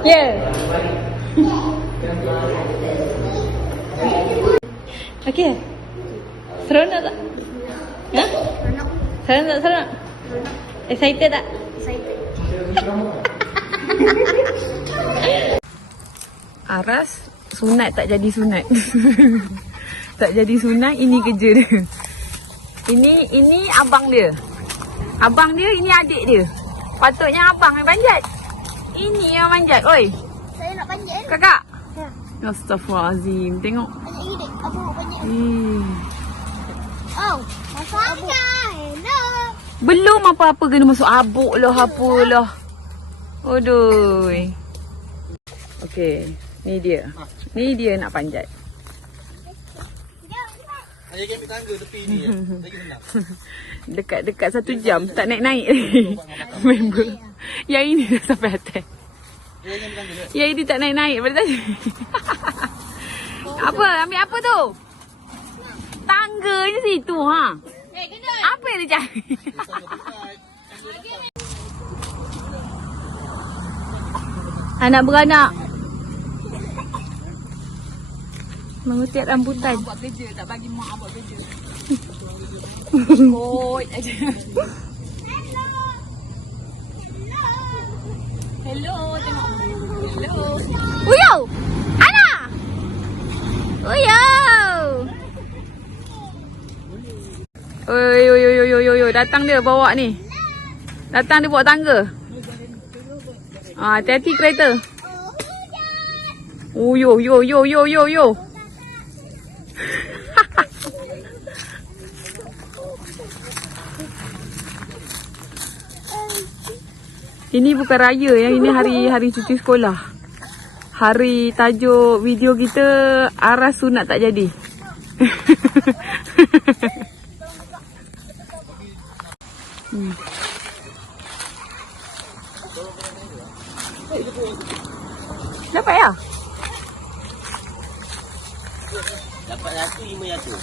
Ya. Okey. Seronok tak? Ha? Seronok tak seronok? Excited tak? Aras sunat tak jadi sunat. tak jadi sunat ini kerja dia. Ini ini abang dia. Abang dia ini adik dia. Patutnya abang yang panjat. Ini yang panjat. Oi, Saya nak panjat. kakak. Ya. Astaghfirullahalazim. Tengok. Panjat gini. Apa nak panjat? Eh. Oh. Masaknya. Hello. Belum apa-apa kena masuk abuk lah apa lah. Aduh. Okey, ni dia. Ni dia nak panjat. Saya ambil tangga tepi ni ya. Lagi senang. Dekat-dekat satu jam tak naik-naik member. Yang ini dah sampai atas. Tangga. Yang ini tak naik-naik pada tadi. apa? Ambil apa tu? Tangganya situ ha. Eh. Apa yang dia cari? Anak beranak. Mengutip rambutan. Buat kerja, tak bagi mak buat kerja. Kot aja. Hello, tengok. Hello. Uyo! Ana! Uyo! Oi, oi, oi, oi, oi, oi, datang dia bawa ni. Datang dia bawa tangga. Ah, hati-hati kereta. Oh, yo, yo, yo, yo, yo, yo. Ini bukan raya yang ini hari hari cuti sekolah. Hari tajuk video kita aras sunat tak jadi. hmm. Dapat ya? Dapat satu lima jatuh.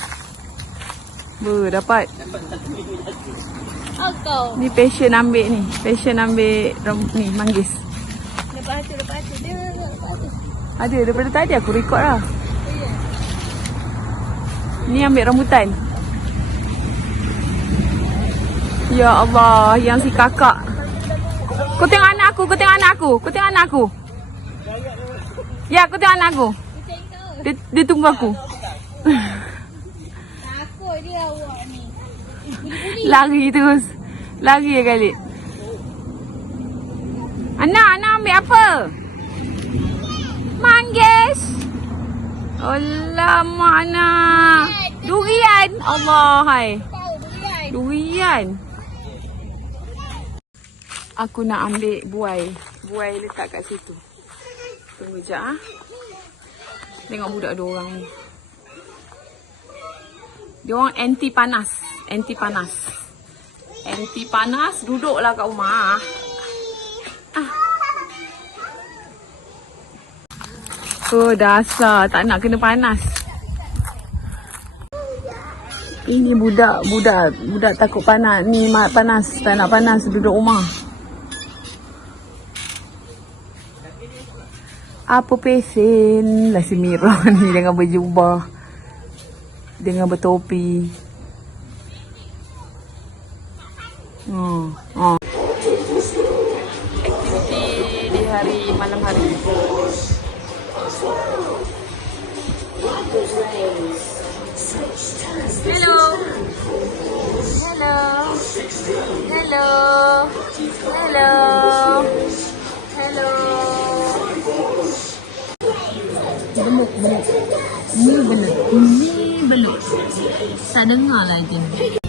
Ber, dapat. Dapat satu lima jatuh. Oh, kau. Ni passion ambil ni. Passion ambil ni manggis. Lepas tu, lepas tu. Dia, lepas tu. Ada daripada tadi aku record lah. Ni ambil rambutan. Ya Allah, yang si kakak. Kau tengok anak aku, kau tengok anak aku. Kau tengok anak aku. Ya, kau tengok anak aku. Dia, dia tunggu aku. Takut dia awak ni. Lari terus. Lari kali. Anak, anak ambil apa? Manggis. Alamak anak. Durian. Allah hai. Durian. Aku nak ambil buai. Buai letak kat situ. Tunggu jap ah. Tengok budak dua orang ni. Dia orang anti panas. Anti panas. Anti panas duduklah kat rumah. Ah. Oh dasar tak nak kena panas. Ini budak, budak, budak takut panas. Ni mak panas, tak nak panas duduk rumah. Apa pesen lah si Mira ni dengan berjubah. Dengan bertopi. Hmm. Oh. Aktiviti di hari malam hari. Hello. Hello. Hello. Hello. Hello. Beluk, beluk. Ni beluk. Ni beluk. Tak dengar lah je.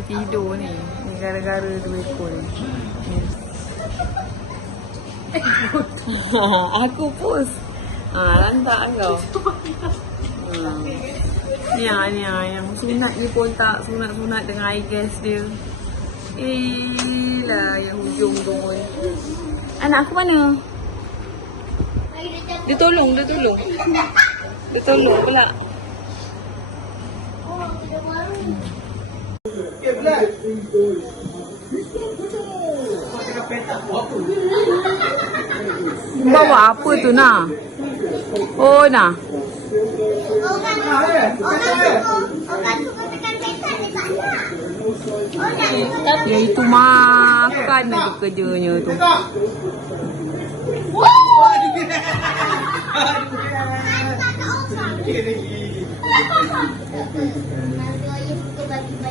Dia tidur ni. Ni gara-gara dua ekor ni. Aku post. Ha, lantak kau. Ha. Ni ah, ni ah, yang sunat ni pun tak sunat-sunat dengan eye gas dia. Eh lah yang hujung tu. Anak aku mana? Dia tolong, dia tolong. Dia tolong pula. Bawa apa tu nak? Oh nak. Dia itu makan aja kerjanya tu. Banyaknya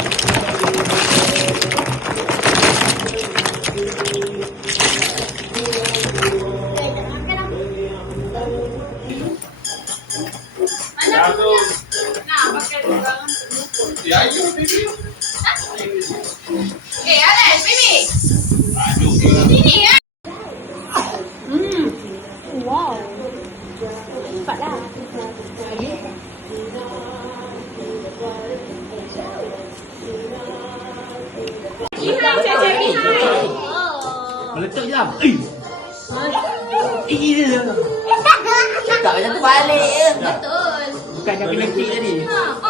Tigil na. Kami na tumali. Betul. Bukan niya pinagki tadi.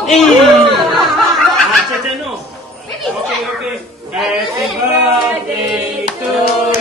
Eh. Ah, Okay, okay. Happy birthday to you.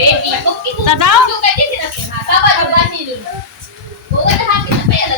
Tak tahu? tunjukkan dia kena sehat. Bapak jumpa ni dulu. Kau kata hati tak payah